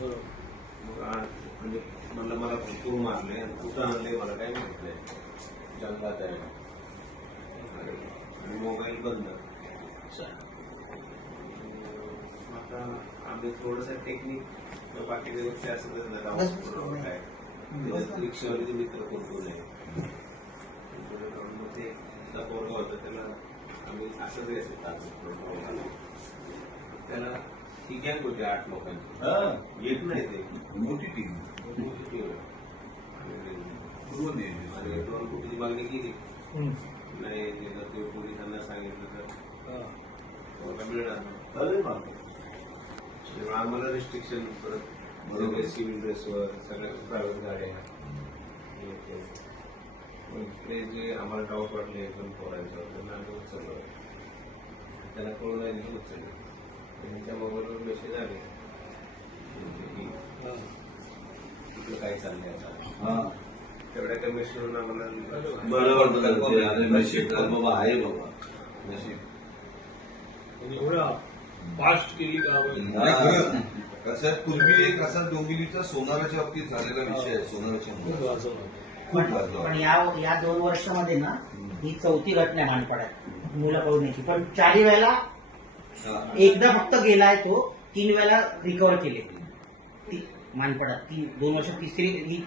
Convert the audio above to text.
मग म्हणजे म्हणलं मला भरपूर मारले आणि कुठं आणले मला काही माहित नाही. जंगलात आहे आणि मोबाईल बंद. आता आम्ही थोडस टेक्निक बाकीच्या गोष्टी असं काय रिक्षावाले मित्र करतो नाही. मग ते पोरगा होता त्याला आम्ही असंच घ्यायचं. त्याला ती गॅंग होती 8 लोकांची. येत नाही ते मोठी टीम आणि 2 कोटीची मागणी केली नाही. ते पोलिसांना सांगितलं तर मिळणार. आम्हाला रिस्ट्रिक्शन परत बरोबर सिव्हिल ड्रेसवर सगळ्या प्रायव्हेट गाड्या ते जे आम्हाला डाऊट वाटले एकदम पोरांच्यावर त्यांना आम्ही उचललं. त्याला कळून नाही उचलले. त्यांच्या मोबाईलवर मेसेज आले तिकडं काय चाललंय आता. तेवढ्या कमिशनरून आम्हाला बरोबर नशीब बाबा आहे बाबा नशीब एवढा फास्ट केली का. कसं पूर्वी एक असा डोंबिवलीचा सोनाराच्या बाबतीत झालेला विषय आहे. सोनाराच्या पण या 2 वर्षामध्ये ना ही 4थी घटना आहे मानपाड्यात मुलं पळण्याची. पण 4 वेळेला एकदा फक्त गेलाय तो, 3 वेळेला रिकव्हर केले मानपाड्यात. 2 वर्ष तिसरी ही